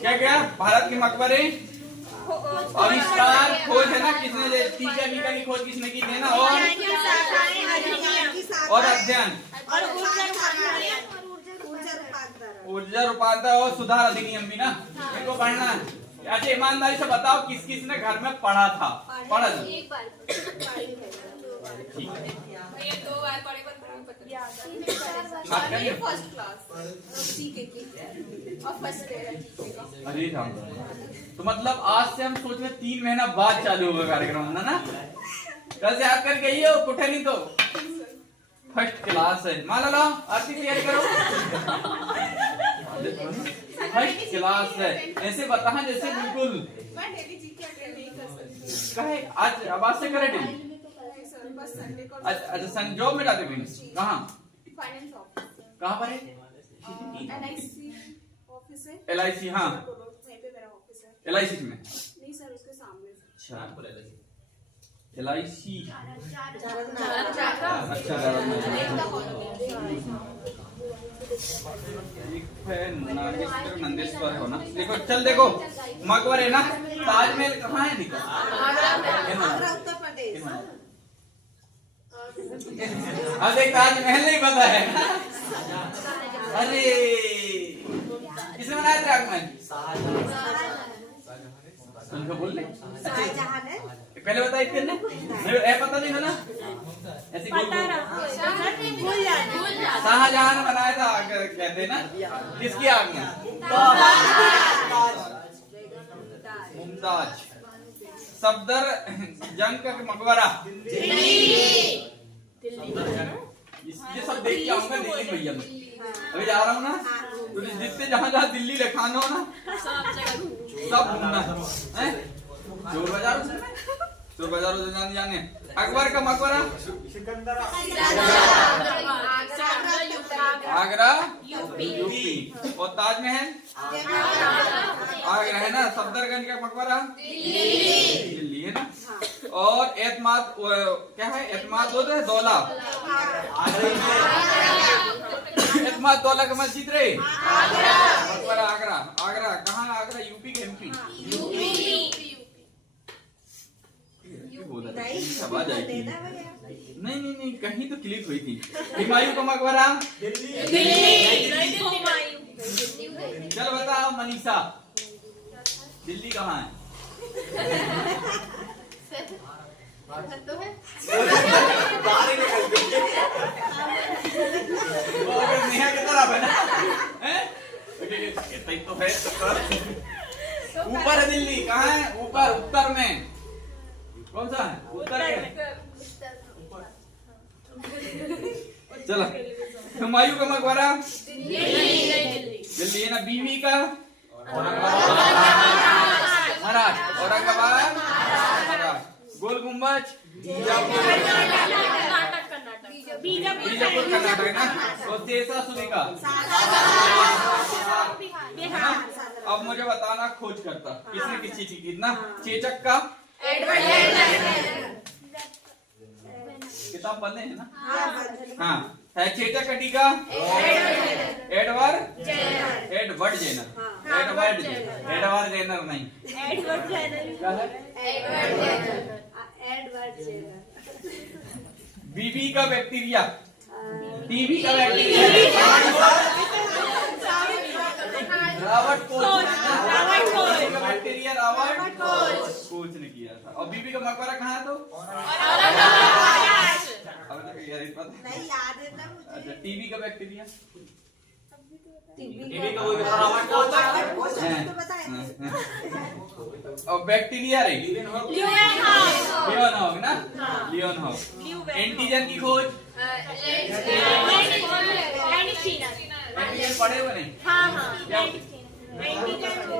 क्या क्या भारत के मकबरे आविष्कार खोज है ना किसने, टीका वीका की खोज किसने की थी ना, और अध्ययन ऊर्जा रूपांतर और सुधार अधिनियम भी ना, इनको पढ़ना है। अच्छा ईमानदारी से बताओ किस किस ने घर में पढ़ा था, पढ़ा था? एक बार फर्स्ट क्लास और फर्स्ट अरे राम, तो मतलब आज से हम सोच रहे 3 महीना बाद चालू होगा कार्यक्रम ना, कल से याद करके गई हो कुछ नहीं तो फर्स्ट क्लास है, माला लाओ आरती तैयारी करो। फर्स्ट क्लास है, ऐसे बताना जैसे बिल्कुल कहे आज आवाज से करे डेली। अच्छा जॉब में जाते हैं कहाँ, कहाँ पर है? LIC, हाँ LIC में, नहीं सर उसके सामने। अच्छा LIC, नंदेश्वर है ना। देखो चल देखो मकबर है ना, ताजमहल कहाँ है दिखा? उत्तर प्रदेश। अब देख ताजमहल नहीं पता है। अरे किसने बनाया ताजमहल? उनको बोल ले। पहले बताइए किसने? मेरे पता नहीं है ना, ऐसी शाहजहां ने बनाया था, कहते हैं ना। किसकी आज्ञा? मुमताज। सफदर जंग का मकबरा ये सब देख के आऊंगा दिल्ली भैया में, अभी जा रहा हूँ ना, तो जितने जहाँ जहाँ दिल्ली लिखाना हो ना सब घूमना है। चोर बाजारों से जाने। अकबर का मकबरा आगरा यूपी, और ताजमहल आगरा है ना। सफदरगंज का मकबरा दिल्ली है ना। और एतमाद क्या है? एतमाद दौला, एतमाद दौला का मस्जिद रे मकबरा आगरा। आगरा कहाँ? आगरा यूपी के MP? नहीं कहीं तो क्लिक हुई थी। हुमायूं का मकबरा चल बताओ मनीषा, दिल्ली कहाँ है? तो है नेहा की तरफ है ना, तो है ऊपर है दिल्ली। कहाँ है? ऊपर उत्तर में। कौन सा है? उत्तर में। चलो हुमायूं का मकबरा दिल्ली है ना। बीवी का महाराष्ट्र। औरंगाबाद महाराष्ट्र। गोल गुम्बज बीजापुर कर्नाटक है ना। और शेषा सुनिका। अब मुझे बताना खोज करता किसने किस चीज की ना। चेचक का किताब पढ़ने है ना, हाँ है। चेचक का टीका एडवर्ड जेनर नहीं, बीबी का बैक्टीरिया, टीबी का बैक्टीरिया रॉबर्ट कोच का बैक्टीरिया रॉबर्ट कोच ने किया था। और बीबी का मकबरा कहाँ है? तो अच्छा टीबी का बैक्टीरिया, टीबी का रॉबर्ट कोच और बैक्टीरिया रे लियोनहॉग ना, लियोनहॉग। एंटीजन की खोज एंटीजन पढ़े हुए नहीं?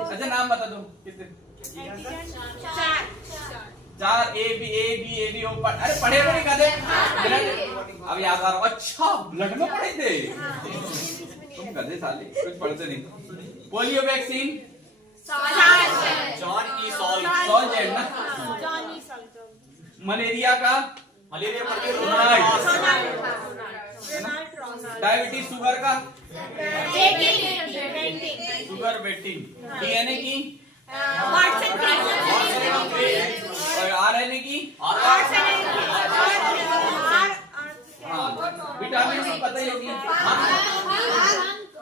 अच्छा नाम बता दो कितने? 4 A B O। अरे पढ़े हुए नहीं कहते, अब याद आ रहा। अच्छा ब्लड में पढ़े थे तुम, गधे साले कुछ पढ़ते नहीं। Polio vaccine John E salt ना। मलेरिया का डायबिटीज शुगर का, शुगर वेटिंग, डीएनए की, और आरएनए की, हाँ विटामिन सी पता ही होगी,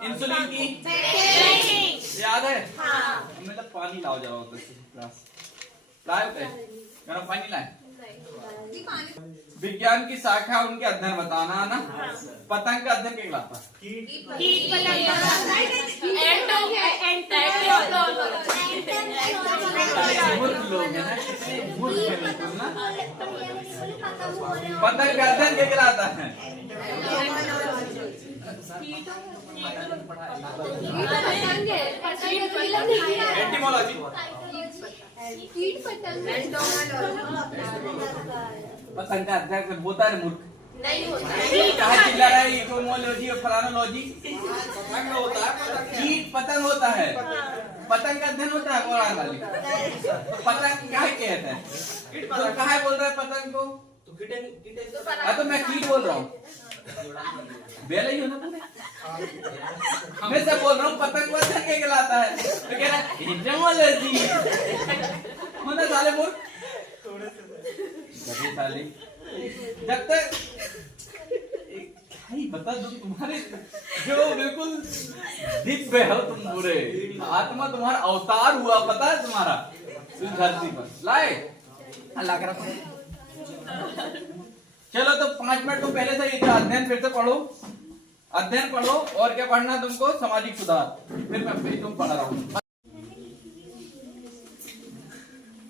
इंसुलिन की याद है, मतलब पानी लाओ जरा होता क्लास लाए होते हैं पानी लाए। विज्ञान की शाखा उनके अध्ययन बताना ना। पतंग का अध्ययन क्या कहलाता है? मूर्ख लोग हैं ना, मूर्ख हैं बिल्कुल ना। पतंग का अध्ययन क्या कहलाता है? एंटिमोलॉजी। पतंग का अध्ययन होता है मूर्ख, नहीं होता है। कहाँ चिल्ला रहा है? इकोमोलॉजी और फलानोलॉजी पतंग होता है, कीट पतंग होता है, पतंग का अध्ययन होता है कुरान वाली। तो पतंग क्या कहते हैं? तो कहाँ बोल रहा है पतंग को? तो मैं कीट बोल रहा हूँ, बेला ही हो ना तुमने। मैं सब बोल रहा हूँ पतंग को अध्ययन क्या कहलाता है? तो कह रहा है इकोमोलॉजी होना साले मूर्ख साले। जब तक बता दो तुम्हारे जो बिल्कुल दिव्य हो तुम बुरे, आत्मा तुम्हारा अवतार हुआ पता है तुम्हारा इस धरती पर लाए अल्लाह का। चलो तो 5 मिनट तो पहले से ये अध्ययन फिर से पढ़ो, अध्ययन पढ़ो और क्या पढ़ना तुमको? सामाजिक सुधार। फिर मैं तुम पढ़ा रहा हूँ,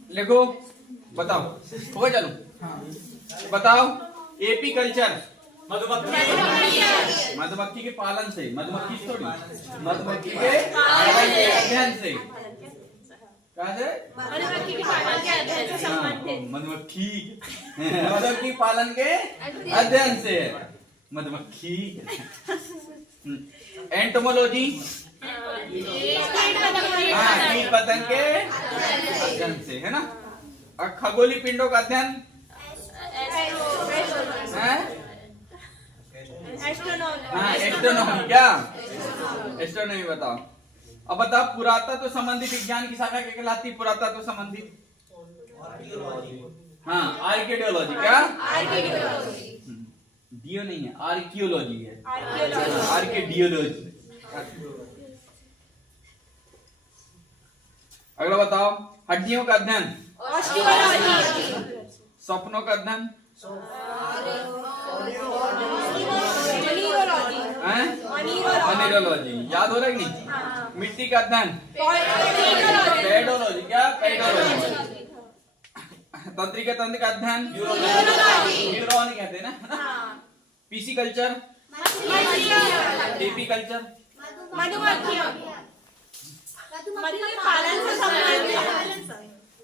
लिखो बताओ हो गया। चलो बताओ एपी कल्चर मधुमक्खी के पालन से, मधुमक्खी थोड़ी, मधुमक्खी के अध्ययन से, कहाँ से? मधुमक्खी के पालन के अध्ययन से संबंधित, मधुमक्खी पालन के अध्ययन से मधुमक्खी। एंटोमोलॉजी कीट पतंग के अध्ययन से है ना। और खगोलीय पिंडों का अध्ययन एस्ट्रोनॉमी। क्या एस्ट्रोनॉमी बताओ। अब बताओ पुरातत्व संबंधी विज्ञान की शाखा क्या कहलाती है? पुरातत्व संबंधी, हाँ आर्कियोलॉजी। क्या डियो नहीं है, आर्कियोलॉजी है, आर्कियोलॉजी। अगला बताओ हड्डियों का अध्ययन, सपनों का अध्ययन, अनीरोलॉजी। याद हो रहा है कि नहीं? मिट्टी का अध्ययन, पेडोलॉजी। क्या पेडोलॉजी। तंत्रिका तंत्र का अध्ययन, न्यूरॉन कहते हैं ना। PC culture, TP culture,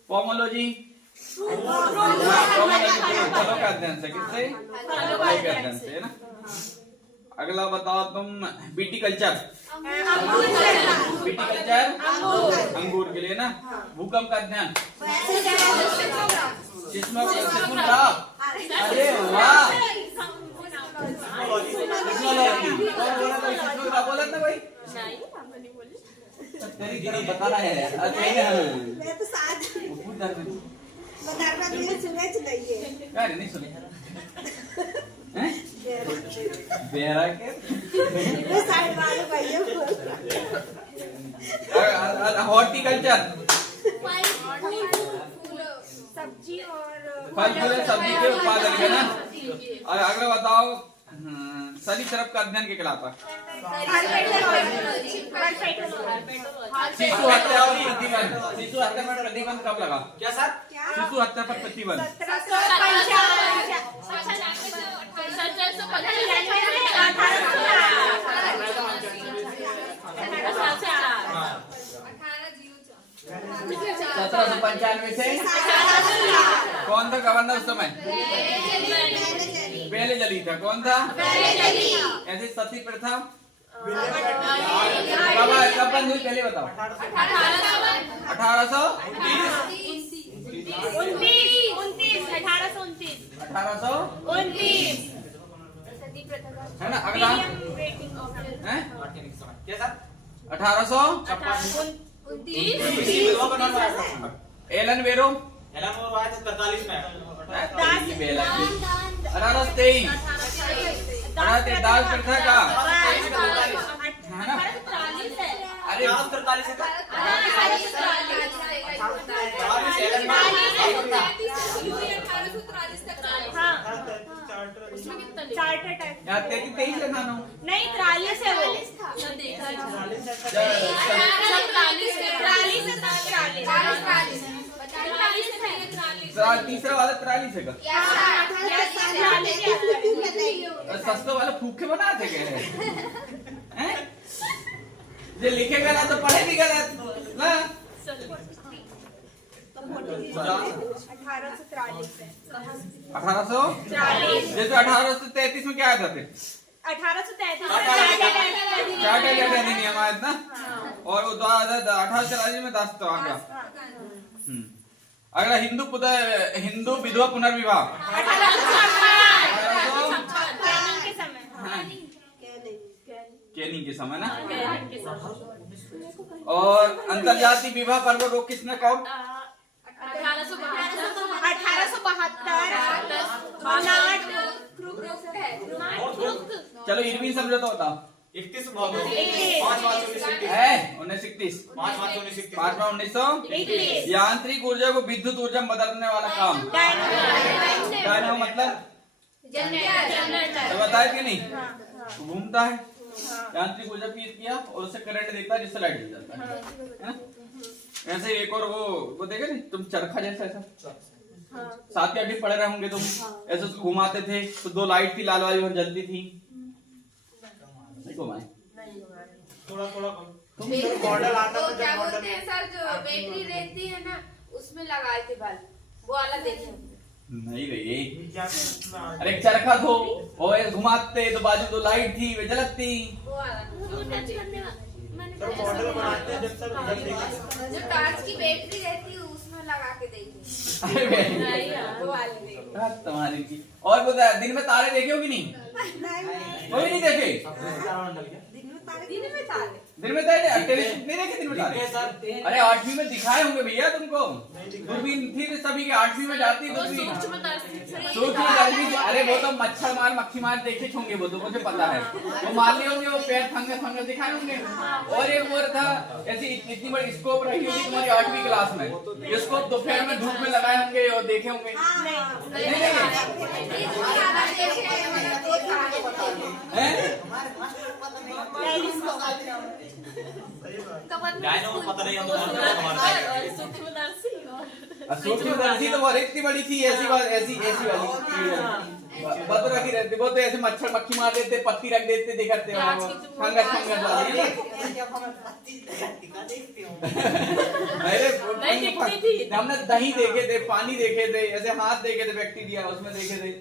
pomology, फलों का अध्ययन से, किससे? फलों के अध्ययन से है ना। अगला बताओ तुम बीटी कल्चर, बीटी कल्चर अंगूर के लिए ना। भूकंप का अध्ययन, अरे वाह बोला था भाई, तेरी गिरी बता रहा है। मैं तो साथ नहीं सुने बेहरा के हॉर्टिकल्चर, सब्जी और फल फूल सब्जी के उत्पादन के ना। और अगला बताओ सरीसृप का अध्ययन क्या कहलाता है? शिशु हत्या और प्रतिबंध। शिशु हत्या पर प्रतिबंध कब लगा? क्या सर? शिशु हत्या पर प्रतिबंध 1795 से। कौन था गवर्नर उस समय? पहले जली था। कौन था? ऐसे सती प्रथा कब बंद हुई पहले बताओ? 1829। नदी प्रथा है ना। अगला रेटिंग है क्या सर? 1829 एलन वेरो एलन मोर आया था 43 में। 1823 दास प्रथा का है ना। अरे 43 है। चार्टर टाइप यार 23 लिखा ना नहीं 43 है वो 43 तीसरा वाला 43 है का सस्ता वाला फूके बनाते गए हैं। जो लिखेगा ना तो पढ़े भी गलत ना। 1800 जैसे 1833 में क्या आया था फिर 1833 चार्टर अधिनियम आया था ना। और वो 1843 में 10 तो आया। अगला हिंदू विधवा पुनर्विवाह केनिंग के समय ना। और अंतरजातीय विवाह पर्व रोक किसने कहा? 1872 चलो इरविन समझौता बताओ। 31 है 1931 5 मार्च 1931 5 मार्च 1931 यांत्रिक ऊर्जा को विद्युत ऊर्जा में बदलने वाला काम डायनामो मतलब तो बताया कि नहीं घूमता है यांत्रिक ऊर्जा फीड किया और उससे करंट देता है जिससे लाइट जल जाता है ना। ऐसे एक और वो देखे नहीं तुम चरखा जैसा ऐसा 7 या 8 पढ़े रहे होंगे तुम। ऐसे उसको घुमाते थे तो 2 लाइट थी लाल वाली और जलती थी। नहीं घुमाए थोड़ा मॉडल आता है क्या बोलते हैं सर जो बैटरी रहती है ना उसमें लगाए थे बल्ब वो वाला देखे नहीं रे। अरे चरखा थो और घुमाते तो बाजू 2 लाइट थी वे जलती। वो वाला मॉडल बनाते हैं जब सर जो टॉर्च की बैटरी रहती है उसमें लगा के देखिए वो वाले तुम्हारी की। और बता दिन में तारे देखे हो कि नहीं? कोई नहीं देखे। दिन में तारे टेलीस्कोप नहीं देखे दिन में तारे? अरे 8वीं में दिखाए होंगे भैया तुमको। दूरबीन थी सभी के 8वीं में जाती दूरबीन। अरे वो तो मच्छर मार मक्खी मार देखे होंगे वो तो मुझे पता है। वो मार लिए होंगे वो पेड़ फंगस दिखाए होंगे। और एक वो था ऐसी इतनी बड़ी स्कोप रही होगी तुम्हारी 8वीं क्लास में। स्कोप दोपहर में धूप में लगाए होंगे और देखे होंगे। डायनामो पता नहीं सूक्ष्मदर्शी तो बहुत इतनी बड़ी थी ऐसी वाली बत रखी रहती। वो तो ऐसे मच्छर मक्खी मार देते पत्ती रख देते दिखाते फंगस वाली। हमने दही देखे थे पानी देखे थे ऐसे हाथ देखे थे बैक्टीरिया उसमें देखे थे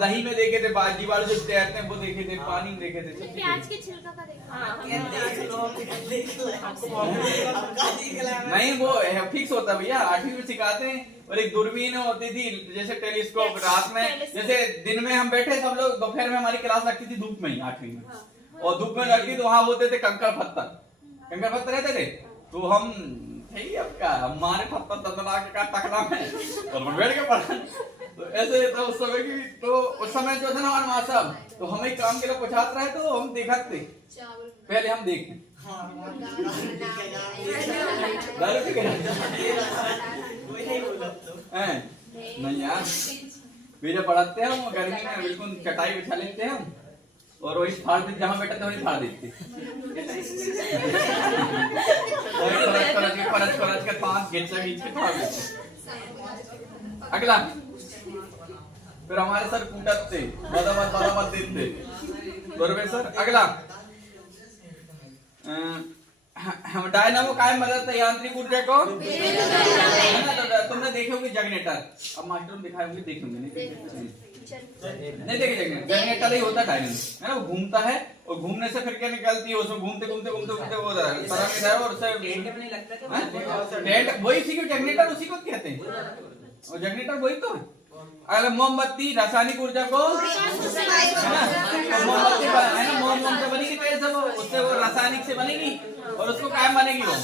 दही में देखे थे जीवाणु जो तैरते हैं वो देखे थे पानी में देखे थे। प्याज के छिलका का देखा नहीं वो फिक्स होता भैया 8वीं में सिखाते हैं। और एक दूरबीन होती थी जैसे टेलीस्कोप रात में जैसे दिन में हम बैठे सब लोग दोपहर में हमारी क्लास लगती थी धूप में ही 8वीं में। और धूप में लगती तो वहां होते थे कंकड़ पत्थर रहते थे तो हम हमारे पत्थर तंदना के टकरा में और बैठ के पढ़ा। तो ऐसे तो उस समय की तो उस समय जो था ना हमारे माँ साहब तो हमें काम के लिए पूछाते रहे तो हम देखते पहले हम देखें नहीं यार वीडियो पढ़ाते हैं हम गर्मी में बिल्कुल चटाई बिछा लेते हैं हम और वही फाड़ देते जहाँ बैठे थे वही फाड़ देते परच के 5 घिंचा खींच के फाड़ देते। अगला फिर हमारे सर कूटते बदामत देते बरोबर सर। अगला हम डायनामो कायम बदलता है यांत्रिक ऊर्जा को तुमने देखे होंगे जनरेटर। अब मास्टर दिखाए होंगे देखे होंगे नहीं देखे जनरेटर ही होता डायनामो है ना। वो घूमता है और घूमने से फिर क्या निकलती है उसमें घूमते घूमते घूमते घूमते वो तरंग है और उससे वही उसी को जनरेटर उसी को कहते हैं और जनरेटर वही तो है। अगर मोमबत्ती रासायनिक ऊर्जा को है ना, तो मोमबत्ती है ना, मोम से बनेगी तेल से, वो उससे वो रासायनिक से बनेगी और उसको कायम बनेगी वो,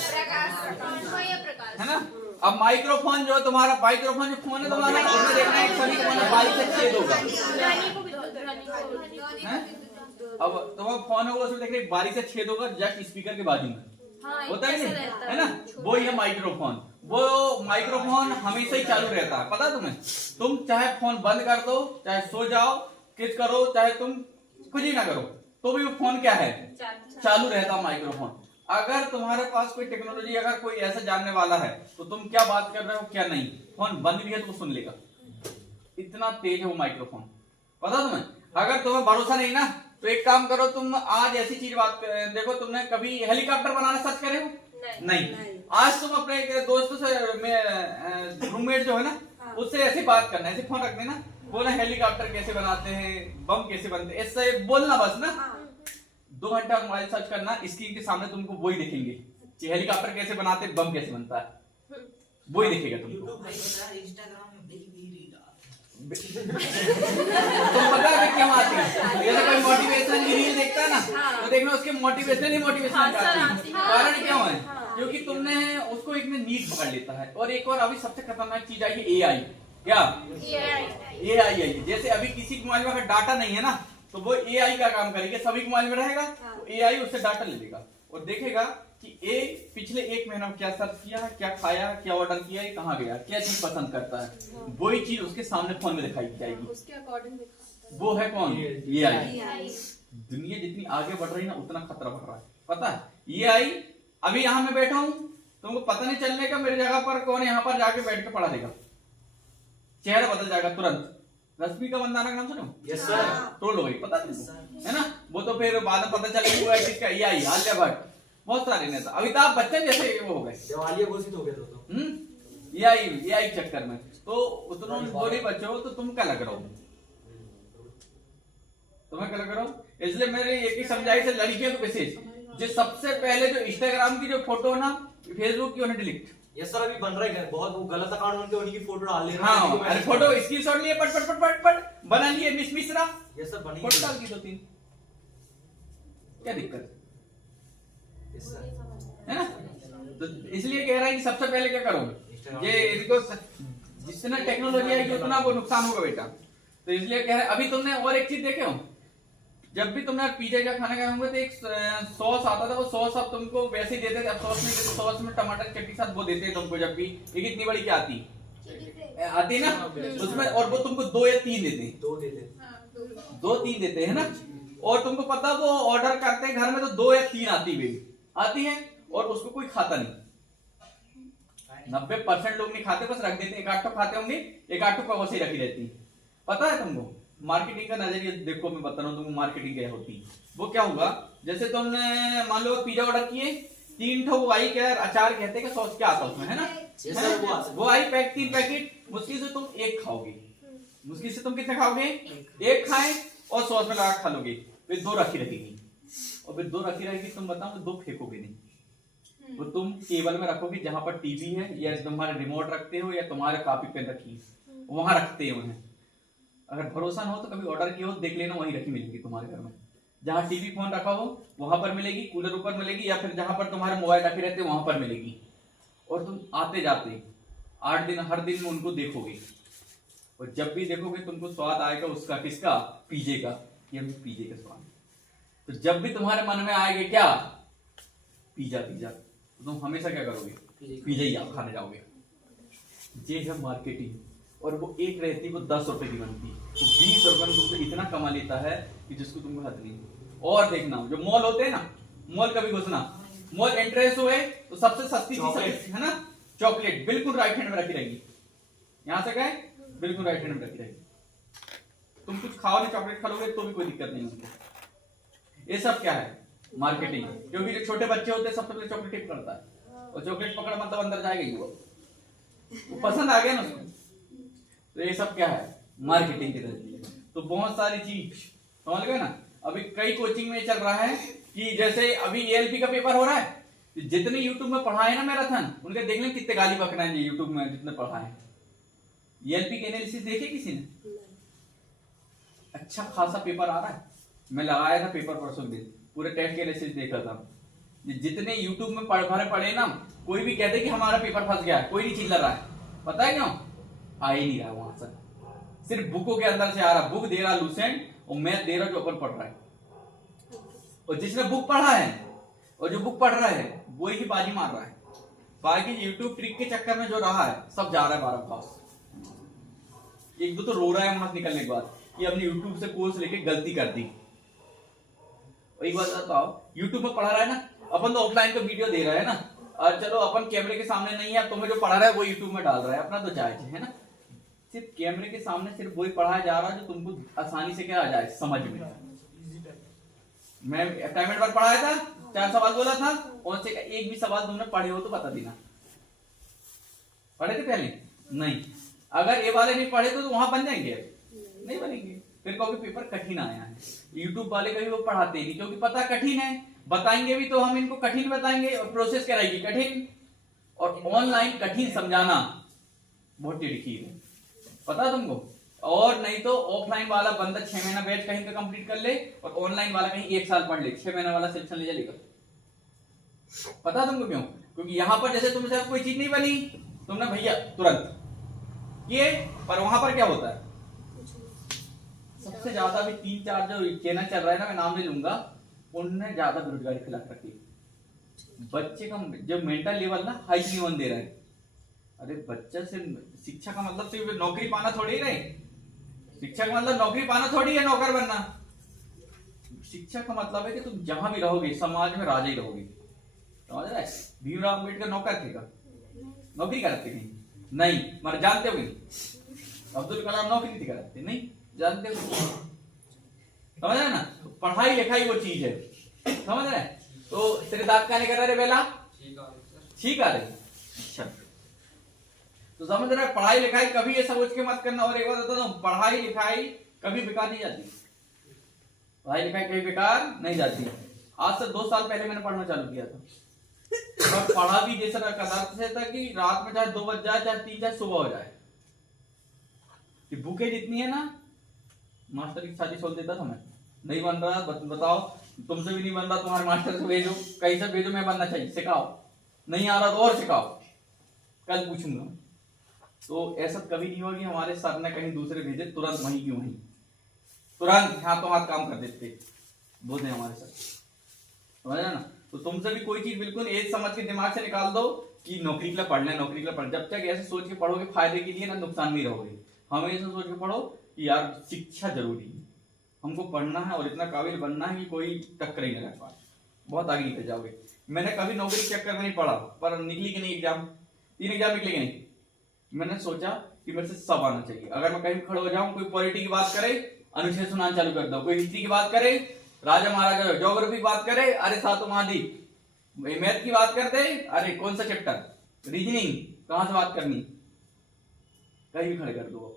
है ना। अब माइक्रोफोन जो तुम्हारा, माइक्रोफोन जो फोन है तुम्हारा, उसमें देखना है सभी को बारिश से छेद होगा। अब तुम्हारा फोन होगा उसमें देख रहे बारिश से छेद होगा जस्ट स्पीकर के बाजू में, होता है नहीं, है ना, वो ही है माइक्रोफोन। वो माइक्रोफोन हमेशा ही चालू रहता है, पता है तुम्हें। तुम चाहे फोन बंद कर दो, चाहे सो जाओ, किस करो, चाहे तुम कुछ ही ना करो, तो भी वो फोन क्या है, चालू रहता है माइक्रोफोन। अगर तुम्हारे पास कोई टेक्नोलॉजी, अगर कोई ऐसा जानने वाला है तो तुम क्या बात कर रहे हो क्या नहीं, फोन बंद भी है तो सुन लेगा, इतना तेज है वो माइक्रोफोन, पता तुम्हें। अगर तुम्हें भरोसा नहीं ना तो एक काम करो, तुम आज ऐसी चीज बात देखो, तुमने कभी हेलीकॉप्टर बनाना सर्च करे हो? नहीं। आज तुम अपने एक दोस्तों से, रूममेट जो है ना, उससे ऐसी बात करना, ऐसे फोन रख देना, बोला हेलीकॉप्टर कैसे बनाते हैं, बम कैसे बनते हैं, ऐसे बोलना बस ना। 2 घंटा मोबाइल सर्च करना, स्क्रीन के सामने तुमको वही दिखेंगे कि हेलीकॉप्टर कैसे बनाते, बम कैसे बनता है, वही दिखेगा तुमको। तुम पता है क्यों आती है, जैसे कोई मोटिवेशन की रील देखता है ना, तो देखना उसके मोटिवेशन ही मोटिवेशन आती है। कारण क्यों है, क्योंकि तुमने उसको एक में नीट पकड़ लेता है। और एक और अभी सबसे खतरनाक चीज आई है एआई। क्या एआई आई? जैसे अभी किसी मोबाइल में अगर डाटा नहीं है ना, तो वो एआई का काम करेगा, सभी मोबाइल में रहेगा, तो एआई उससे डाटा ले लेगा और देखेगा कि पिछले 1 महीना में क्या सर्च किया, क्या खाया, क्या ऑर्डर किया, कहाँ गया, क्या चीज पसंद करता है, वही चीज उसके सामने फोन में दिखाई जाएगी, उसके अकॉर्डिंग। वो है कौन? एआई। दुनिया जितनी आगे बढ़ रही है ना, उतना खतरा बढ़ रहा है, पता है। एआई अभी यहाँ मैं बैठा हूँ, तुमको पता नहीं चलने का मेरी जगह पर कौन है, यहाँ पर जाके बैठ के पढ़ा देगा, चेहरा बदल जाएगा तुरंत। रश्मि का मंदाना का नाम सुनो? Yes sir. ट्रोल हो गई, पता नहीं, है ना। वो तो फिर बाद में पता चलेगा वो किसका, एआई, आलिया भट्ट, बहुत सारे नेता, अमिताभ बच्चन जैसे वो हो गए, देवालिया घोषित हो गए तो एआई चक्कर में। तो तुम बोली बच्चों, तो तुम क्या लग रहा हो, तुम्हें क्या लग रहा हो? इसलिए मेरे एक ही समझाई से लड़कियों को विशेष, जो सबसे पहले जो इंस्टाग्राम की जो फोटो है ना, फेसबुक की, उन्हें डिलीट। यस सर, अभी बन रहा है, बहुत वो गलत अकाउंट उनके, उन्हीं की फोटो डाल ले रहे हैं। हाँ, अरे फोटो स्क्रीनशॉट लिए, पट पट पट पट पट बना लिए, मिश्रा। यस सर, बनी फोटो डाल दी 2-3, क्या दिक्कत है ना। तो इसलिए कह रहा है कि सबसे पहले क्या करो, ये इनको जितना टेक्नोलॉजी आएगी उतना वो नुकसान होगा बेटा। तो इसलिए कह रहे, अभी तुमने और एक चीज देखे हो, जब भी तुमने पिज्जा का खाना खाए होंगे तो एक सॉस आता था, वो सॉस अब तुमको वैसे ही देते थे, अब सॉस नहीं देते, सॉस में टमाटर चटनी साथ वो देते हैं तुमको। जब भी एक इतनी बड़ी क्या आती है ना उसमें, और वो तुमको 2 या 3 देते हैं, 2-3 देते हैं ना। और तुमको पता वो ऑर्डर करते हैं घर में तो 2 या 3 आती है और उसको कोई खाता नहीं। 90% लोग नहीं खाते, बस रख देते हैं, 1-8 खाते होंगे, 1-8 को वैसे ही रखी रहती है। पता है तुमको मार्केटिंग का नजरिया देखो, मैं बता रहा हूँ तुमको मार्केटिंग क्या होती है। वो क्या होगा, जैसे तुमने मान लो पिज्जा ऑर्डर किए, 3 ठो वो आई, क्या अचार कहते हैं, सॉस क्या आता है उसमें, है ना, वो आई 3 पैकेट, मुश्किल से तुम 1 खाओगे, मुश्किल से तुम कितने खाओगे, 1 खाए और सॉस में लगा खा लोगे, फिर 2 रखी रहेगी, और फिर 2 रखी रहेगी, तुम बताओ 2 फेंकोगे नहीं, वो तुम टेबल में रखोगे जहां पर टीवी है, या तुम्हारे रिमोट रखते हो, या तुम्हारे कॉपी पेन रखी है, वहां रखते हो उन्हें। अगर भरोसा ना हो तो कभी ऑर्डर किया हो, देख लेना, वहीं रखी मिलेगी तुम्हारे घर में, जहां टीवी फोन रखा हो वहां पर मिलेगी, कूलर ऊपर मिलेगी, या फिर जहां पर तुम्हारे मोबाइल रखे रहते वहां पर मिलेगी। और तुम आते जाते 8 दिन हर दिन में उनको देखोगे, और जब भी देखोगे तुमको स्वाद आएगा उसका, किसका, पिज्जे का, ये पिज्जे का स्वाद। तो जब भी तुम्हारे मन में आएगा क्या, पिज्जा, तो तुम हमेशा क्या करोगे, पिज्जा ही आप खाने जाओगे। ये है मार्केटिंग। और वो एक रहती है वो 10 रुपए की बनती है, वो 20 रुपए में तुमसे इतना कमा लेता है कि जिसको तुमको हद नहीं। और देखना जो मॉल होते हैं ना, मॉल कभी घुसना, मॉल एंट्रेंस हुए तो सबसे सस्ती चीज है ना, चॉकलेट बिल्कुल राइट हैंड में रखी रहेगी, यहां से गए बिल्कुल राइट हैंड में रखी रहेगी। तुम कुछ खाओ नहीं, चॉकलेट खा लोगे तो भी कोई दिक्कत नहीं होगी। ये सब क्या है, मार्केटिंग। क्योंकि जो छोटे बच्चे होते हैं सबसे पहले चॉकलेट टिप करता है, और चॉकलेट पकड़ मतलब अंदर जाएगा वो पसंद आ गया ना उसको। तो ये सब क्या है, मार्केटिंग की तरह। तो बहुत सारी चीज समझ गए ना। अभी कई कोचिंग में चल रहा है कि जैसे अभी एएलपी का पेपर हो रहा है, जितने यूट्यूब में पढ़ाए ना मैराथन, उनके देख लें कितने गाली बक रहे हैं यूट्यूब में जितने पढ़ाए, ईएलपी के एनालिसिस देखे किसी ने? अच्छा खासा पेपर आ रहा है। मैं लगाया था पेपर परसों दिन, पूरे टेस्ट के एनालिसिस देखा था। जितने यूट्यूब में पढ़े ना, कोई भी कहते कि हमारा पेपर फंस गया है, कोई नहीं चिल्ला रहा है। पता है क्यों? आ ही नहीं रहा वहां से, सिर्फ बुकों के अंदर से आ रहा। बुक दे रहा लूसेंट और मैथ दे रहा जो अपन पढ़ रहा है। और जिसने बुक पढ़ा है और जो बुक पढ़ रहा है वही ही बाजी मार रहा है। बाकी यूट्यूब ट्रिक के चक्कर में जो रहा है सब जा रहा है 12 पास। एक दो तो रो रहा है वहां निकलने के बाद कि हमने यूट्यूब से कोर्स लेके गलती कर दी। एक बात बताओ, यूट्यूब में पढ़ा रहा है ना, अपन तो ऑफलाइन का वीडियो दे रहा है ना, और चलो अपन कैमरे के सामने नहीं है, तुम्हें जो पढ़ा रहा है वो यूट्यूब में डाल रहा है, अपना तो जायज है ना। सिर्फ कैमरे के सामने सिर्फ वही पढ़ाया जा रहा है जो तुमको आसानी से क्या आ जाए समझ में। मैं असाइनमेंट पर पढ़ाया था, 4 सवाल बोला था, और से एक भी सवाल तुमने पढ़े हो तो बता देना। पढ़े थे पहले? नहीं। अगर ये वाले नहीं पढ़े तो वहां बन जाएंगे? नहीं बनेंगे। फिर कहोगे पेपर कठिन आया है। यूट्यूब वाले कभी वो पढ़ाते नहीं, क्योंकि पता कठिन है, बताएंगे भी तो हम इनको कठिन बताएंगे और प्रोसेस कराएगी कठिन। और ऑनलाइन कठिन समझाना बहुत टिड़की है, पता तुमको। और नहीं तो ऑफलाइन वाला बंदा 6 महीना बैच कहीं पे कंप्लीट कर ले, और ऑनलाइन वाला कहीं 1 साल पढ़ ले, 6 महीना वाला सेक्शन ले जाएगा। पता तुमको क्यों? क्योंकि यहां पर जैसे तुमसे कोई चीज नहीं बनी, तुमने भैया तुरंत ये, पर वहां पर क्या होता है, सबसे ज्यादा भी 3-4 जो चैनल चल रहा है ना, मैं नाम नहीं लूंगा, उनने ज्यादा बेरोजगारी फैला रखी। बच्चे का जो मेंटल लेवल ना हाई लेवल दे रहा है। अरे बच्चा से शिक्षा का मतलब सिर्फ नौकरी पाना थोड़ी है। शिक्षा का मतलब नौकरी पाना थोड़ी है, नौकर बनना। शिक्षा का मतलब है कि तुम जहां भी रहोगे समाज में राजा ही रहोगे। समझ रहे? भीमराव अम्बेडकर नौकर थे का? नौकरी करते कहीं? नहीं। मगर जानते हो अब्दुल कलाम नौकरी थी करते? नहीं जानते हो। समझ रहे ना? तो पढ़ाई लिखाई वो चीज है, समझ रहे? तो तेरे दांत का नहीं कर रहे बेला? ठीक आ रहे। अच्छा, तो समझ रहे? पढ़ाई लिखाई कभी ये सोच के मत करना। और एक बात बता दूं, पढ़ाई लिखाई कभी बेकार नहीं जाती। पढ़ाई लिखाई कभी बेकार नहीं जाती। आज से 2 साल पहले मैंने पढ़ना चालू किया था, और पढ़ा भी जैसा कदार से था कि रात में चाहे 2 बज जाए, चाहे 3, चाहे सुबह हो जाए। बुके जितनी है ना, मास्टर की शादी छोड़ देता था मैं। नहीं बन रहा बताओ, तुमसे भी नहीं बन रहा, तुम्हारे मास्टर से भेजो, कहीं से भेजो, मैं बनना चाहिए, सिखाओ। नहीं आ रहा तो और सिखाओ, कल पूछूंगा। तो ऐसा कभी नहीं हुआ कि हमारे सर ने कहीं दूसरे भेजे, तुरंत वहीं की वहीं, तुरंत हाथों हाथ काम कर देते बोलते हमारे सर। समझ ना? तो तुमसे भी कोई चीज बिल्कुल एज समझ के दिमाग से निकाल दो कि नौकरी के लिए पढ़ना है, नौकरी के लिए पढ़ना। जब तक ऐसे सोच के पढ़ोगे फायदे के लिए ना, नुकसान में रहोगे। हमेशा सोच के पढ़ो कि यार शिक्षा जरूरी है, हमको पढ़ना है और इतना काबिल बनना है कि कोई टक्कर ही ना रख पाए, बहुत आगे निकल जाओगे। मैंने कभी नौकरी के चक्कर में नहीं पढ़ा, पर निकली कि नहीं एग्जाम, 3 एग्जाम निकले कि नहीं। मैंने सोचा कि मेरे से सब आना चाहिए। अगर मैं कहीं खड़े हो जाऊं, कोई पॉलिटी की बात करे, अनुच्छेद सुनाना चालू कर दो, कोई हिस्ट्री की बात करे, राजा महाराजा, ज्योग्राफी की बात करे, अरे सातों महाद्वीप, मैथ की बात करते, अरे कौन सा चैप्टर, रीजनिंग कहां से बात करनी, कहीं भी खड़े कर दो।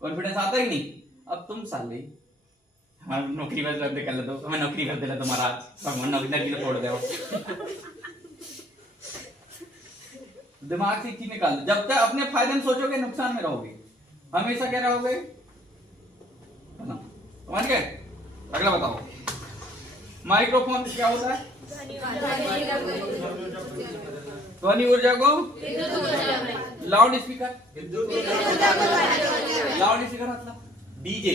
कॉन्फिडेंस आता ही नहीं। अब तुम साले हाँ नौकरी बस रद्द कर दो, मैं नौकरी कर देला तुम्हारा भगवान नौकरी फोड़ दो। दिमाग से चीज निकाल दो। जब तक अपने फायदे में सोचोगे, नुकसान में रहोगे, हमेशा क्या रहोगे, समझ गए? अगला बताओ, माइक्रोफोन क्या होता है? ध्वनि ऊर्जा को लाउड स्पीकर, लाउड स्पीकर मतलब डीजे,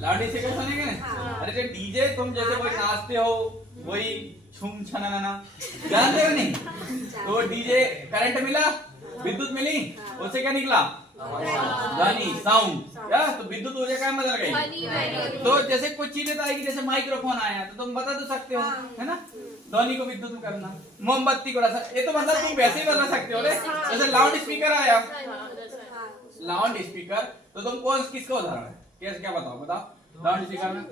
लाउड स्पीकर सुनेंगे ना? अरे जो डीजे तुम जैसे वही नाचते हो, वही छुम छना जानते हो नहीं? तो डीजे करंट मिला, विद्युत मिली, उससे क्या निकला? ध्वनि, साउंड। क्या? तो विद्युत ऊर्जा का मतलब गई। तो जैसे कुछ चीजें तो आएगी, जैसे माइक्रोफोन आया तो तुम बता तो सकते हो, है ना? ध्वनि को विद्युत में करना, मोमबत्ती को रसा, ये तो मतलब तुम वैसे ही बता सकते हो। जैसे लाउड स्पीकर आया, लाउड स्पीकर, तो तुम कौन किसका उदाहरण है? कैसे क्या बताओ? लाउड स्पीकर में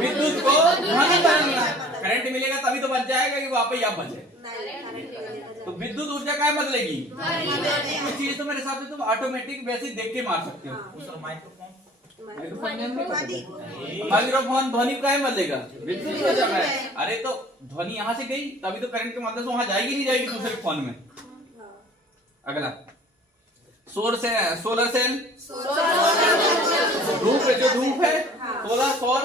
विद्युत को ध्वनि बनाना, करंट मिलेगा तभी तो बच जाएगा कि वापस यहाँ बचे। तो विद्युत ऊर्जा क्या बदलेगी? कुछ चीज तो मेरे हिसाब से तुम ऑटोमेटिक वैसे देख के मार सकते हो। माइक्रोफोन ध्वनि का है बदलेगा, विद्युत ऊर्जा का है। अरे तो ध्वनि यहाँ से गई तभी तो करंट के मदद से वहां जाएगी, नहीं जाएगी दूसरे फोन में। अगला सोलर सेल, धूप है, जो धूप है सोलर सौर,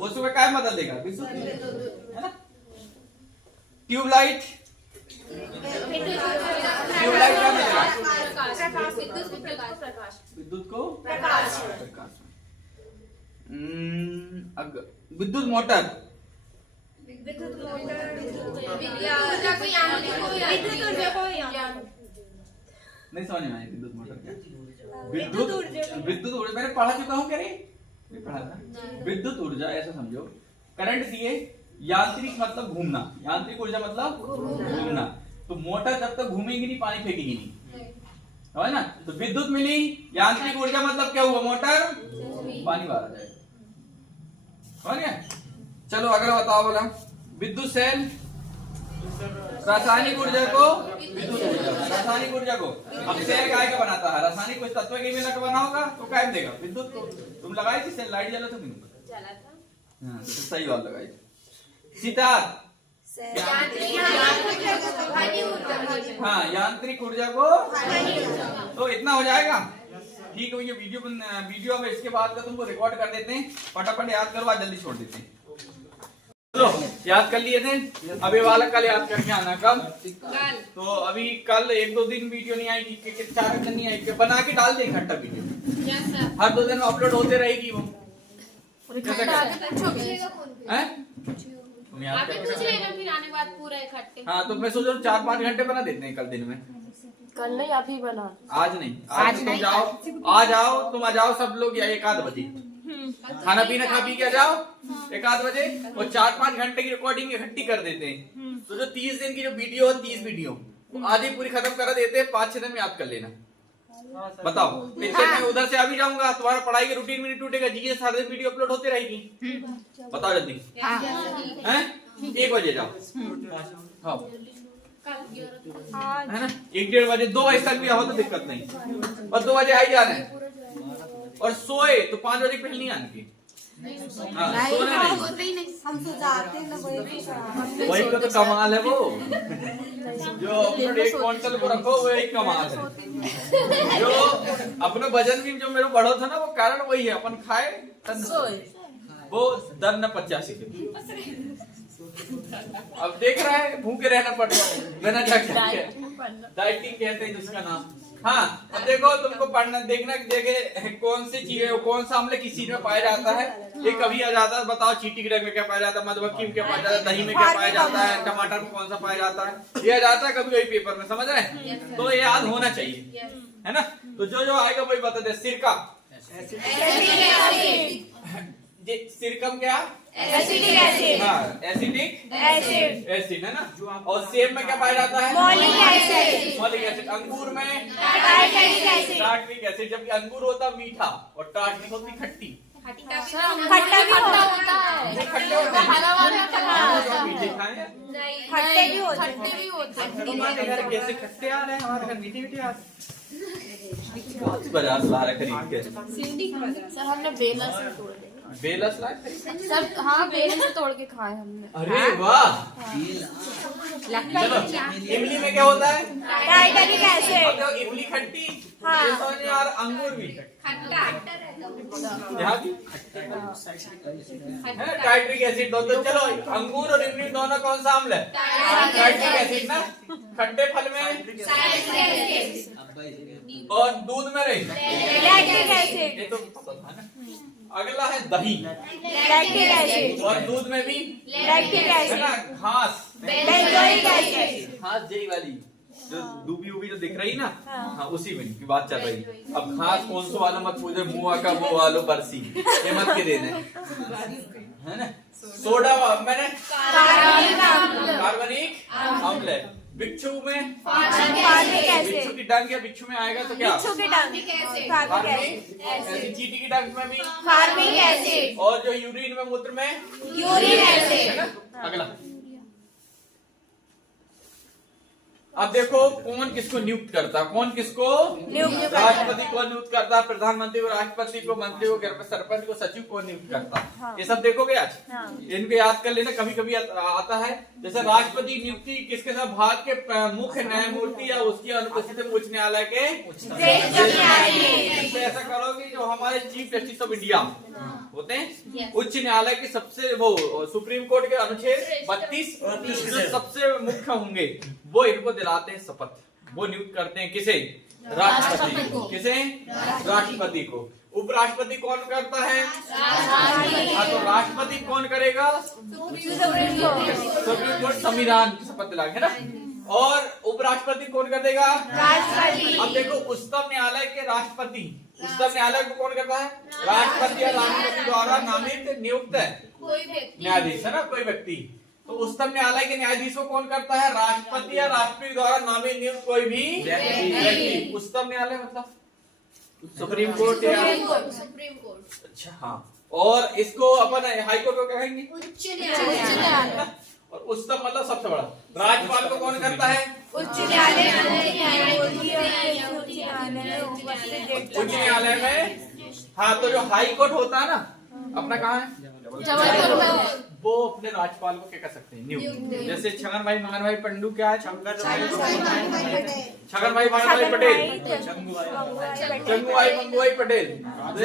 उसमें क्या मदद देगा, विद्युत, है ना। ट्यूबलाइट, ट्यूबलाइट क्या मिलेगा, विद्युत को प्रकाश। विद्युत मोटर, नहीं समझ में आया विद्युत मोटर क्या, विद्युत ऊर्जा मैंने पढ़ा चुका हूँ क्या, नहीं पढ़ा था। विद्युत ऊर्जा ऐसा समझो, करंट दिए, यांत्रिक मतलब घूमना, यांत्रिक ऊर्जा मतलब घूमना। तो मोटर जब तक घूमेगी नहीं पानी फेंकेगी नहीं, समझ ना। तो विद्युत मिली, यांत्रिक ऊर्जा मतलब क्या हुआ, मोटर पानी बाहर आ जाएगा, समझ गया। चलो अगला बताओ, बोला विद्युत सेल, रासायनिक ऊर्जा को विद्युत ऊर्जा, रासायनिक ऊर्जा को। अब सेल काय का बनाता है, रासायनिक कुछ तत्व के मिला के बना होगा तो काय देगा, विद्युत को। तुम लगाई थी सेल, लाइट जला था कि नहीं, हाँ तो सही बात लगाई। सितार, हाँ यांत्रिक ऊर्जा को, तो इतना हो जाएगा, ठीक है। ये वीडियो अब इसके बाद का तुमको रिकॉर्ड कर देते हैं, फटाफट याद करो, आज जल्दी छोड़ देते हैं। चलो याद कर लिए थे, अब ये वाला कल याद करके आना, कब, तो अभी कल 1-2 दिन वीडियो नहीं आएगी, 4 दिन नहीं आएगी, बना के डाल दे इकट्ठा वीडियो, हर 2 दिन में अपलोड होते रहेगी वो। हाँ तो मैं सोच रहा हूँ 4-5 घंटे बना देते हैं कल दिन में। कल नहीं, अभी बना, आज नहीं, आज तुम जाओ, आ जाओ, तुम आ जाओ सब लोग, या 1-8 बजे खाना पीना खा पी के जाओ 1-8 बजे, और 4-5 घंटे की रिकॉर्डिंग इकट्ठी कर देते हैं। तो जो 30 दिन की जो वीडियो है, 30 वीडियो आधी पूरी खत्म कर देते हैं, 5-6 दिन में याद कर लेना। बताओ इतने मैं उधर से अभी जाऊंगा, तुम्हारा पढ़ाई के रूटीन में नहीं टूटेगा, जीएस हर दिन वीडियो अपलोड होते रहेगी। बताओ जल्दी, हैं 1 बजे जाओ, हाँ है ना, 1-1:30 बजे, 2 बजे तक भी आओ तो दिक्कत नहीं, और 2 बजे आ ही जाना है। और सोए तो 5 बजे पहले नहीं आने की, सोने नहीं, हम तो जाते ना, वही को तो कमाल है वो, जो अपना 1 क्विंटल को रखो वही कमाल है। जो अपने वजन भी जो मेरे बढ़ो था ना, वो कारण वही है, अपन खाए वो दर न 85 किलो। अब देख रहा है भूखे रहना पड़ता है, बिना डाइटिंग कहते हैं जिसका नाम। हाँ अब देखो तुमको पढ़ना देखना, देखे कौन सी चीज, कौन सा अम्ल किस चीज में पाया जाता है। ये कभी आ जाता है, बताओ चीटी के रंग में क्या पाया जाता है, मधुमक्खी में क्या पाया जाता है, दही में क्या पाया जाता है, टमाटर में कौन सा पाया जाता है, ये आ जाता है कभी कभी पेपर में, समझ रहे हैं। तो ये याद होना चाहिए, है ना। तो जो आएगा वही बता दे। सिरका, सिरकम क्या, एसिडिक एसिड, हाँ एसिडिक एसिड है ना। और सेब में क्या पाया जाता है, मॉलिक एसिड, मॉलिक एसिड। अंगूर में टार्टरिक एसिड, टार्टरिक एसिड। जबकि अंगूर होता मीठा और टार्टरिक होती खट्टी, खट्टा भी होता है, खट्टे होते हैं, हरा वाला मीठे खाए हैं, खट्टे भी होते हैं। तुम्हारे घर कैसे खट्टे आ रहे हैं, हमारे घर मीठे मीठे आ रहे हैं। बाजार ला रहे खरीद के, सर हमने बेला से तोड़ दिया, बेलस लाए सर, हाँ बेले से तोड़ के खाए हमने। अरे वाह। चलो इमली में क्या होता है, टार्टरिक एसिड, तो इमली खट्टी, हाँ। और अंगूर भी यहाँ भी है टार्टरिक एसिड। तो चलो अंगूर और इमली दोनों कौन सा अम्ल है, टार्टरिक एसिड ना। खट्टे फल में और दूध में रही लैक्टिक एसिड, ये तो पता था ना। अगला है दही, लैक्टिक एसिड, और दूध में भी लैक्टिक है एसिड, ना। घास, बेंजोइक एसिड, घास जई वाली जो दूबी उबी जो दिख रही ना, हाँ उसी में की बात चल रही। अब घास कौन सा वाला मत पूछे, मुआ का वो वालो बरसी, ये मत के देने, है ना। सोडा मैंने कार्बनिक अम्ल है। बिच्छू में फार्मिक एसिड, बिच्छू की डंक या बिच्छू में आएगा तो क्या, बिच्छू के डंक, फार्मिक ऐसी चींटी की डंक में भी फार्मिक एसिड, और जो यूरिन में मूत्र में यूरिक एसिड। है ना। अगला अब देखो कौन किसको नियुक्त करता है, कौन किसको नियुक्त करता है। राष्ट्रपति को नियुक्त करता है, प्रधानमंत्री को, राष्ट्रपति को, मंत्री को, सरपंच को, सचिव को नियुक्त करता है। हाँ। ये सब देखोगे आज, हाँ। इनको याद कर लेना। कभी कभी आता है जैसे राष्ट्रपति नियुक्ति किसके साथ, भारत के मुख्य न्यायमूर्ति या उसकी अनुपस्थिति में उच्च न्यायालय के ऐसा करोगे जो हमारे चीफ जस्टिस ऑफ इंडिया होते हैं, उच्च न्यायालय के सबसे वो सुप्रीम कोर्ट के अनुच्छेद 32 जो सबसे मुख्य होंगे वो इनको दिलाते हैं शपथ, वो नियुक्त करते हैं किसे, राष्ट्रपति को। किसे, राष्ट्रपति को। उपराष्ट्रपति कौन करता है, हाँ, तो राष्ट्रपति कौन करेगा, सुप्रीम कोर्ट संविधान की शपथ दिलाएगा, है ना। और उपराष्ट्रपति कौन कर देगा, राष्ट्रपति। अब देखो उच्चतम न्यायालय के राष्ट्रपति, उच्चतम न्यायालय को कौन करता है, राष्ट्रपति या राष्ट्रपति द्वारा नामित नियुक्त है कोई व्यक्ति न्यायाधीश, है ना, कोई व्यक्ति। तो उच्चतम न्यायालय के न्यायाधीश को कौन करता है, राष्ट्रपति या राष्ट्रपति द्वारा नामित नियुक्त कोई भी व्यक्ति। उच्चतम न्यायालय मतलब सुप्रीम कोर्ट या सुप्रीम कोर्ट। अच्छा, हाँ। और इसको अपन हाई कोर्ट को कहेंगे उच्च न्यायालय। और उच्चतम मतलब सबसे बड़ा। राज्यपाल को कौन करता है, उच्च न्यायालय उच्च न्यायालय में। हाँ, तो जो हाई कोर्ट होता है ना अपना, कहाँ है, वो अपने राज्यपाल को क्या कर सकते हैं, नियुक्त। जैसे छगन भाई मंगन भाई पंडू क्या है, छगन भाई मंगन भाई पटेल, चंगू भाई मंगू भाई पटेल।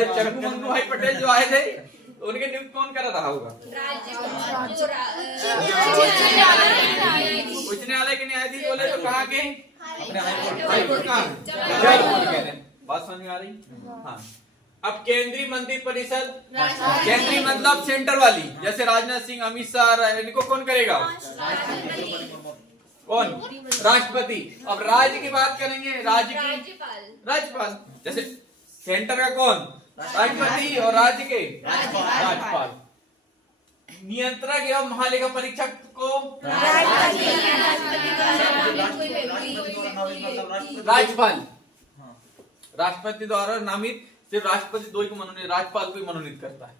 चंगू मंगू भाई पटेल जो आए थे उनके नियुक्त कौन कर रहा होगा, उच्च न्यायालय के न्यायाधीश बोले तो कहाँ के, अपने हाई कोर्ट कहाँ, जयपुर कह रहे हैं। बात समझ में आ रही, हाँ। अब केंद्रीय मंत्री परिषद, केंद्रीय मतलब सेंटर वाली, जैसे राजनाथ सिंह, अमित शाह, इनको कौन करेगा, कौन, राष्ट्रपति। अब राज्य की बात करेंगे, राज्य की राज्यपाल। जैसे सेंटर का कौन, राष्ट्रपति, और राज्य के राज्यपाल। नियंत्रक एवं महालेखा परीक्षक को राज्यपाल, राष्ट्रपति द्वारा नामित। सिर्फ राष्ट्रपति दो ही को मनोनीत, राज्यपाल को ही मनोनीत करता है।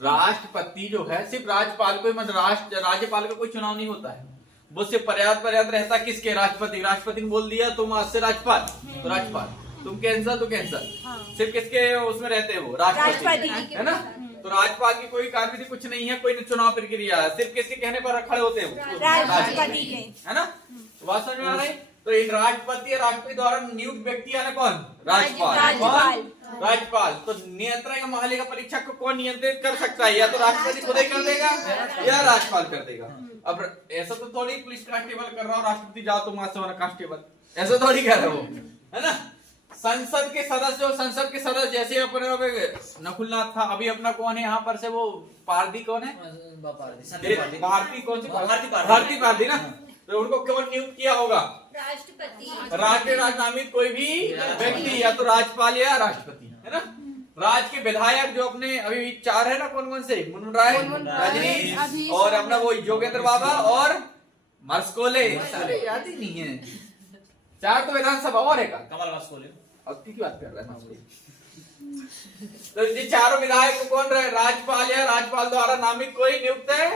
राष्ट्रपति जो है सिर्फ राज्यपाल को ही, राज्यपाल का कोई चुनाव नहीं होता है, वो सिर्फ पर्याप्त रहता है किसके, राष्ट्रपति। राष्ट्रपति ने बोल दिया तुम आज से राज्यपाल, तो राज्यपाल, तुम कैंसर तो कैंसर, सिर्फ किसके उसमें रहते हैं वो, राष्ट्रपति, है ना। तो राज्यपाल की कोई कार्यविधि कुछ नहीं है, कोई चुनाव प्रक्रिया है, सिर्फ किसके कहने पर खड़े होते हैं वो, राष्ट्रपति के, है ना। बात समझ में आ रही। तो इन राष्ट्रपति या राष्ट्रपति द्वारा नियुक्त व्यक्ति है ना कौन, राज्यपाल। राज्यपाल। तो नियंत्रक या महालेखा परीक्षक को कौन नियंत्रित कर सकता है, या तो राष्ट्रपति खुद ही कर देगा या राज्यपाल कर देगा। अब ऐसा तो थोड़ी पुलिस कांस्टेबल कर रहा हो, राष्ट्रपति जाओ तुम आज से होना कांस्टेबल, ऐसा थोड़ी कर रहे हो, है ना। संसद के सदस्य, संसद के सदस्य जैसे अपने नकुलनाथ था, अभी अपना कौन है यहाँ पर से, वो पारदी कौन है, भारती कौन सी, भारती पारदी ना। तो उनको कौन नियुक्त किया होगा, राष्ट्रपति। राज्य नामित कोई भी व्यक्ति, या तो राज्यपाल या राष्ट्रपति, है ना। राज्य के विधायक जो अपने अभी 4 है ना, कौन कौन से, मुनमुन राय, रजनीश, और अपना वो योगेंद्र बाबा और मर्सकोले, सारे याद ही नहीं है। 4 तो विधानसभा और है का, कमल मर्सकोले, अब की बात कर रहा है। तो ये चारों विधायक कौन रहे, राज्यपाल या राज्यपाल द्वारा नामित कोई नियुक्त है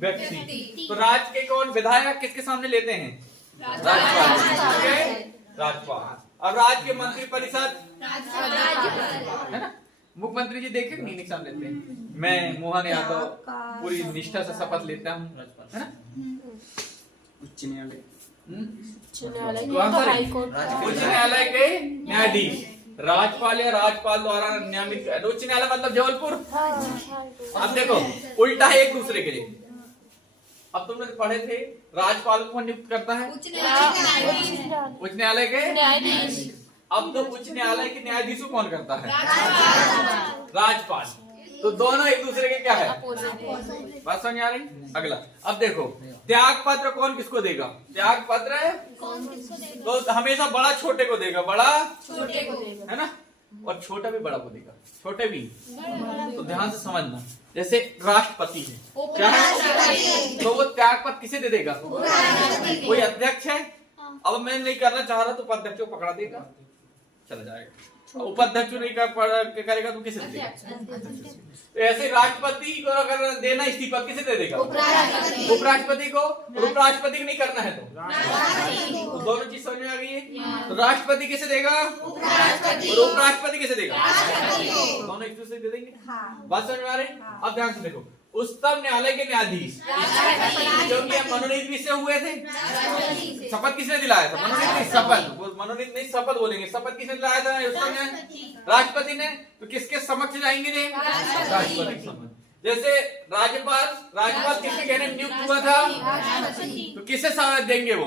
व्यक्ति। तो राज्य के कौन विधायक किसके सामने लेते हैं, राज्यपाल। अब राज्य के मंत्री परिषद, है ना। मुख्यमंत्री जी देखे नहीं निशान लेते हैं, मैं मोहन यादव पूरी निष्ठा से शपथ लेता हूँ, है ना। उच्च न्यायालय, उच्च न्यायालय के न्यायाधीश, राज्यपाल या राज्यपाल द्वारा नियमित। उच्च न्यायालय मतलब जबलपुर। अब देखो उल्टा है एक दूसरे के लिए। अब तुमने पढ़े थे राज्यपाल को नियुक्त करता है उच्च न्यायालय के न्यायाधीश। अब तो उच्च न्यायालय के न्यायाधीश को कौन करता है, राज्यपाल। तो दोनों एक दूसरे के क्या है, बात समझ आ रही। अगला अब देखो त्याग पत्र कौन किसको देगा, त्याग पत्र तो हमेशा बड़ा छोटे को देगा, बड़ा छोटे को देगा, है ना। और छोटा भी बड़ा को देगा, छोटे भी। तो ध्यान से समझना, जैसे राष्ट्रपति है क्या है, तो वो त्याग पत्र किसे दे देगा, कोई अध्यक्ष है। अब मैं नहीं करना चाह रहा तो उपाध्यक्ष को पकड़ा देगा, चला जाएगा। उपाध्यक्ष नहीं करेगा तो किसे देगा? तो ऐसे राष्ट्रपति को अगर देना इस्तीफा किसे दे देगा? उपराष्ट्रपति को। उपराष्ट्रपति को नहीं करना है तो दोनों चीज समझ में आ गई है। तो राष्ट्रपति किसे देगा और उपराष्ट्रपति किसे देगा? दोनों एक दूसरे दे देंगे। बात समझ में आ रही? अब ध्यान से देखो, उच्चतम न्यायालय के न्यायाधीश क्योंकि हम मनोनीत भी से हुए थे। शपथ किसने दिलाया था? मनोनीत नहीं, शपथ। मनोनीत नहीं, शपथ बोलेंगे। शपथ किसने दिलाया था? उच्चतम न्यायालय राष्ट्रपति ने। तो किसके समक्ष जाएंगे? राष्ट्रपति के समक्ष। जैसे राज्यपाल किसके कहने नियुक्त हुआ था? तो किसे शपथ देंगे वो?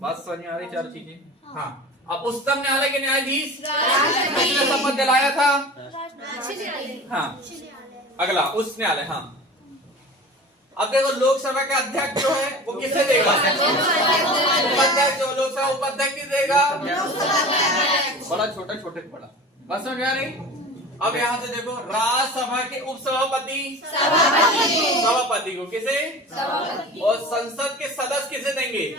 बात समझ में आ रही? चार चीजें। हाँ, अब उच्चतम न्यायालय के न्यायाधीश किसने शपथ दिलाया था? हाँ, अगला उच्च न्यायालय। हाँ, अब देखो लोकसभा का अध्यक्ष जो है वो किसे देगा? उपाध्यक्ष। जो लोकसभा उपाध्यक्ष किसे देगा? बड़ा छोटा छोटे बड़ा। बस समझ आ रही? अब यहाँ से देखो, राज्यसभा के उपसभापति सभापति को किसे? और संसद के सदस्य किसे देंगे?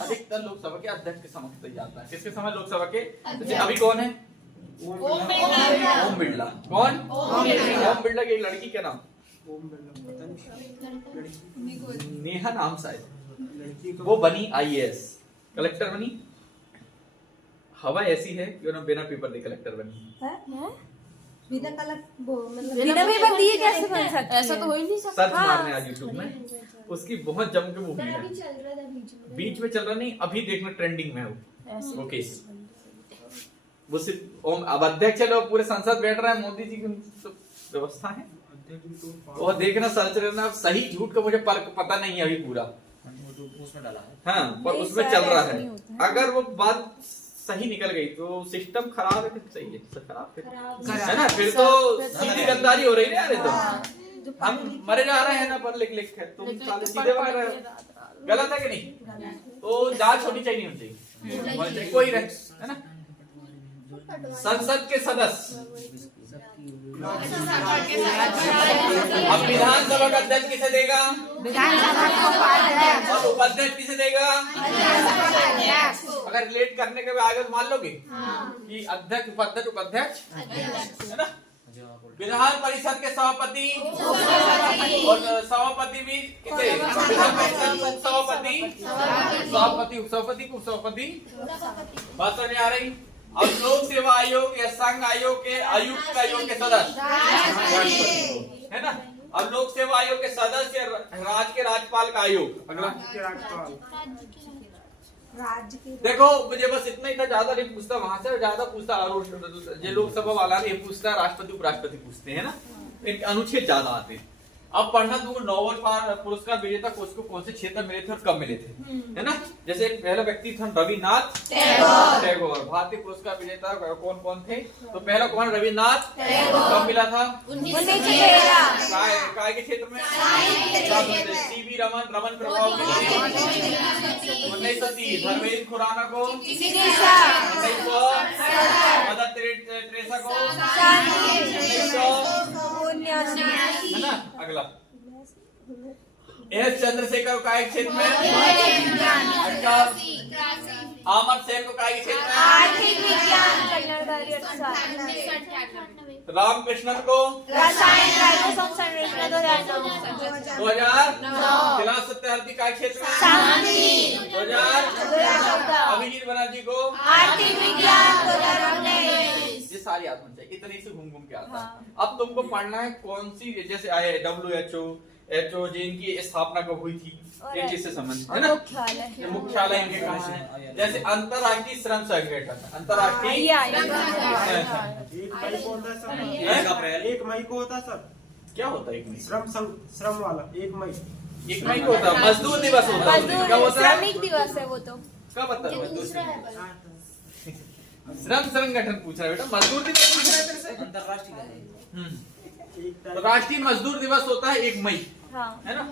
अधिकतर लोकसभा के अध्यक्ष के समक्ष दिया जाता है। किसके समक्ष? लोकसभा के। अभी कौन है? ओम बिरला। कौन? ओम बिरला की एक लड़की का नाम नेहा नाम शायद, वो बनी IAS कलेक्टर बनी। हवा ऐसी है कि उन्होंने बिना पेपर दे कलेक्टर बनी। बिना पेपर दिए कैसे बन सकता है? ऐसा तो हो ही नहीं सकता। सर्च मारने आज यूट्यूब में उसकी बहुत जम के वो हुई है। बीच में चल रहा नहीं, अभी देखना ट्रेंडिंग में है वो केस। वो सिर्फ अब अध्यक्ष है, लोग पूरे संसद बैठ रहे हैं, मोदी जी की व्यवस्था है। और देखना सर्च करना, सही झूठ का मुझे पता नहीं है अभी पूरा। उसमें डाला है। हाँ, पर उसमें चल रहा है। अगर वो बात सही निकल गई तो सिस्टम खराब है कि सही है? खराब है ना? फिर तो सीधी गद्दारी हो रही है यार। तो हम मरे जा रहे हैं ना पर लिख लिख है, तुम सीधे वगैरह गलत है कि नहीं? तो जांच होनी चाहिए, नहीं होनी चाहिए, कोई रहे, है ना? संसद के सदस्य। अब विधानसभा का अध्यक्ष किसे देगा? और उपाध्यक्ष किसे देगा? अगर रिलेट करने के आगे तो मान लोगे कि अध्यक्ष उपाध्यक्ष उपाध्यक्ष, है ना? विधान परिषद के सभापति और सभापति भी किसे? विधान परिषद सभापति उपसभापति उपसभापति। बात समझ आ रही? अब लोक सेवा आयोग या संघ आयोग के आयुक्त आयोग के सदस्य, है ना? अब लोक सेवा आयोग के सदस्य राज्य के राज्यपाल का आयोग। अगला देखो, मुझे बस इतना ही था, ज्यादा नहीं पूछता। वहां से ज्यादा पूछता जो लोकसभा वाला ये पूछता, राष्ट्रपति उपराष्ट्रपति पूछते हैं ना, इनके अनुच्छेद ज्यादा आते हैं। अब पढ़ना दूर, नोबेल पुरस्कार विजेता को कौन से क्षेत्र मिले थे और कब मिले थे, है ना? जैसे पहला व्यक्ति था रविन्द्रनाथ टैगोर। भारतीय पुरस्कार विजेता कौन कौन थे? तो पहला कौन? रविन्द्रनाथ। कब मिला था? 1913। काय के क्षेत्र में? सीवी रमन प्रभाव 1930। धर्मेंद्र खुराना को 1900। मदर टेरेसा को 1900, है ना? अगला एस चंद्रशेखर काय क्षेत्र में? अमर सेन को काय क्षेत्र में? आर्थिक विज्ञान। रामकृष्णन को रसायन राज्य संरचना 2009। कैलाश सत्यार्थी काय क्षेत्र में? 2014। अभिजीत बनर्जी को आर्थिक विज्ञान 2019। ये सारी याद होनी चाहिए, इतने से घूम घूम के आता है। अब तुमको पढ़ना है कौन सी, जैसे WHO जिनकी स्थापना कब हुई थी, ये चीज से संबंधित है ना? मुख्यालय इनके कहाँ है? जैसे अंतरराष्ट्रीय श्रम संगठन, अंतरराष्ट्रीय 1 मई को होता सर। क्या होता है 1 मई? श्रम वाला 1 मई। 1 मई को होता है मजदूर दिवस होता है। क्या होता है? श्रमिक दिवस है वो तो। कब होता है मजदूर दिवस? श्रम संगठन पूछ रहा है बेटा, मजदूर दिवस पूछ रहा है तेरे से? अंतरराष्ट्रीय तो राष्ट्रीय मजदूर दिवस होता है 1 मई, है ना?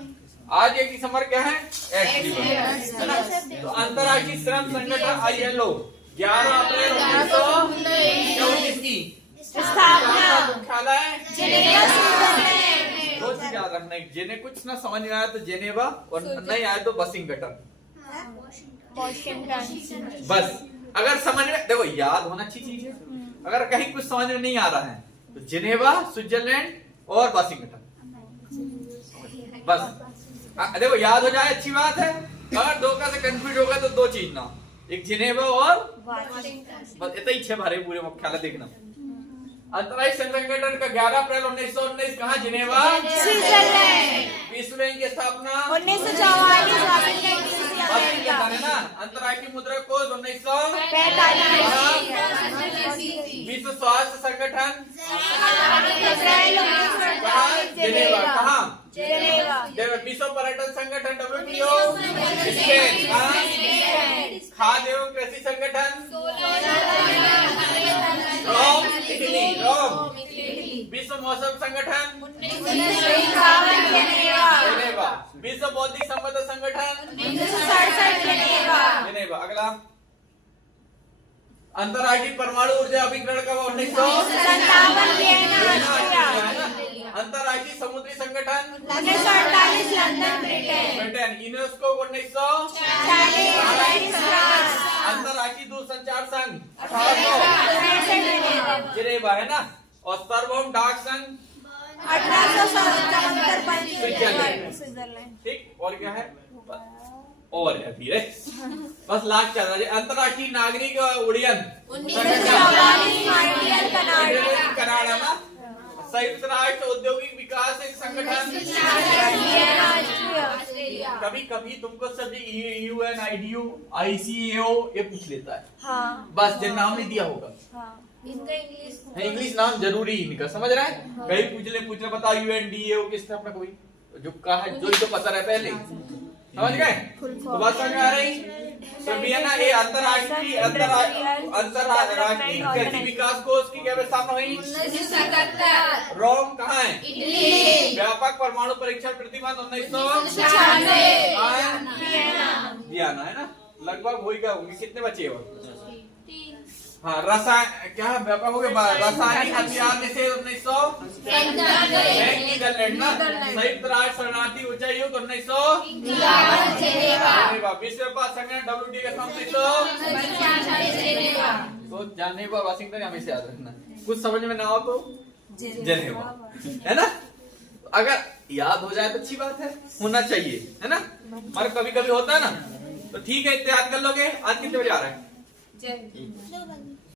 आज 1 दिसंबर क्या है? एश दिवस, है ना? तो अंतरराष्ट्रीय श्रम संगठन ILO 11 अप्रैल 1919 की स्थापना। मुख्यालय दो चीज याद रखना, जिन्हें कुछ ना समझ में आया तो जेनेवा और नहीं आया तो वाशिंगटन। बस अगर समझ में देखो, याद होना अच्छी चीज है। अगर कहीं कुछ समझ में नहीं आ रहा है तो जिनेवा, स्विट्जरलैंड और वाशिंगटन, बस देखो याद हो जाए अच्छी बात है। अगर दो का से कंफ्यूज होगा तो दो चीज ना, एक जिनेवा और बस इतना ही 6 भरे पूरे मुख्यालय देखना। अंतर्राष्ट्रीय संगठन का 11 अप्रैल 1919 कहाँ? Geneva, Switzerland. विश्व बैंक की स्थापना 1944 वाशिंगटन है ना। अंतर्राष्ट्रीय मुद्रा कोष 1945। विश्व स्वास्थ्य संगठन कहाँ? जिनेवा। कहाँ? विश्व पर्यटन संगठन WTO स्पेन। खाद्य एवं कृषि संगठन रोम इटली। रोम। विश्व मौसम संगठन जिनेवा। विश्व बौद्धिक संपदा संगठन जिनेवा। अगला अंतर्राष्ट्रीय परमाणु ऊर्जा अभिकरण का 1957। अंतर्राष्ट्रीय समुद्री संगठन 1948 लंदन ब्रिटेन। यूनेस्को 1940। अंतर्राष्ट्रीय दूरसंचार संघ 1800 जिनेवा है ना। और सार्वभौम डाक संघ 1877 स्विट्जरलैंड। ठीक, और क्या है? और है धीरे, बस लास्ट चल रहा है। अंतर्राष्ट्रीय नागरिक उड्डयन 1944 कनाडा ना। संयुक्त राष्ट्र औद्योगिक विकास एक संगठन। कभी कभी तुमको सभी UNIDU, ICAO ये पूछ लेता है। हाँ। बस जिन नाम नहीं दिया होगा, इनका इंग्लिश नाम जरूरी इनका, समझ रहे हैं? कहीं पूछ ले बता UNDAO किसने अपना कोई जो कहा है, जो तो पता रहे पहले, समझ गए? तो बात समझ में आ रही? तो भी है ना, ये अंतर्राष्ट्रीय कृषि विकास कोष की क्या स्थापना हुई? 1977। रोम कहाँ है? इटली। व्यापक परमाणु परीक्षण प्रतिबंध 1996। वियना है ना। लगभग हो ही गए होंगे, कितने बचे और? हाँ, रसायन क्या व्यापक हो गया? रासायनिक हथियार निषेध 1997 ना। संयुक्त राष्ट्र शरणार्थी उच्चायुक्त 1991। विश्व व्यापार संगठन WTO का स्थापना 1946। तो जिनेवा, वाशिंगटन हमेशा याद रखना। कुछ समझ में ना हो तो जिनेवा है ना। अगर याद हो जाए तो अच्छी बात है, होना चाहिए है ना। मगर कभी कभी होता है ना, तो ठीक है, याद कर लोगे। आज कितने बजे आ रहे हैं?